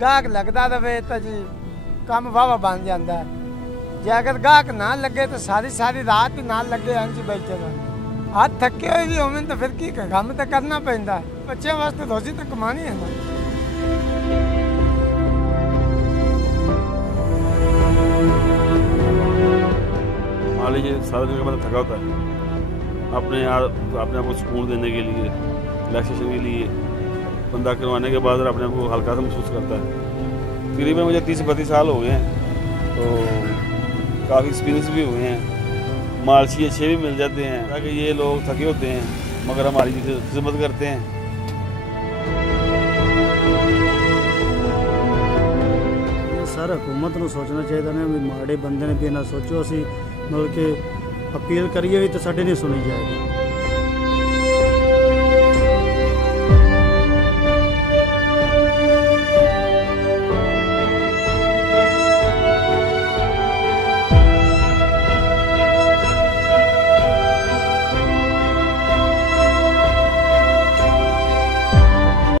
गाहक लगता रहे तो जी काम वाहवा बन जाता है। जे अगर गाहक ना लगे तो सारी सारी रात ही ना लगे इंज बैठे रह हाथ थके हुए भी होवे तो फिर की काम तो करना पैंदा है। बच्चों वास्ते रोजी तो कमानी है ना। मान लीजिए सारा दिन का बंदा थका होता है, अपने आप को सुकून देने के लिए, रिलैक्सेशन के लिए बंदा करवाने के बाद अपने आप को हल्का सा महसूस करता है। तकरीबन मुझे 30-32 साल हो गए हैं, तो काफ़ी एक्सपीरियंस भी हुए हैं, मालशी अच्छे भी मिल जाते हैं ताकि ये लोग थके होते हैं मगर हमारी खिदमत करते हैं। सर हुकूमत को सोचना चाहिए ना भी माड़े बंदे ने भी ना सोचो, असी मतलब कि अपील करिए भी तो साढ़े नहीं सुनी जाएगी।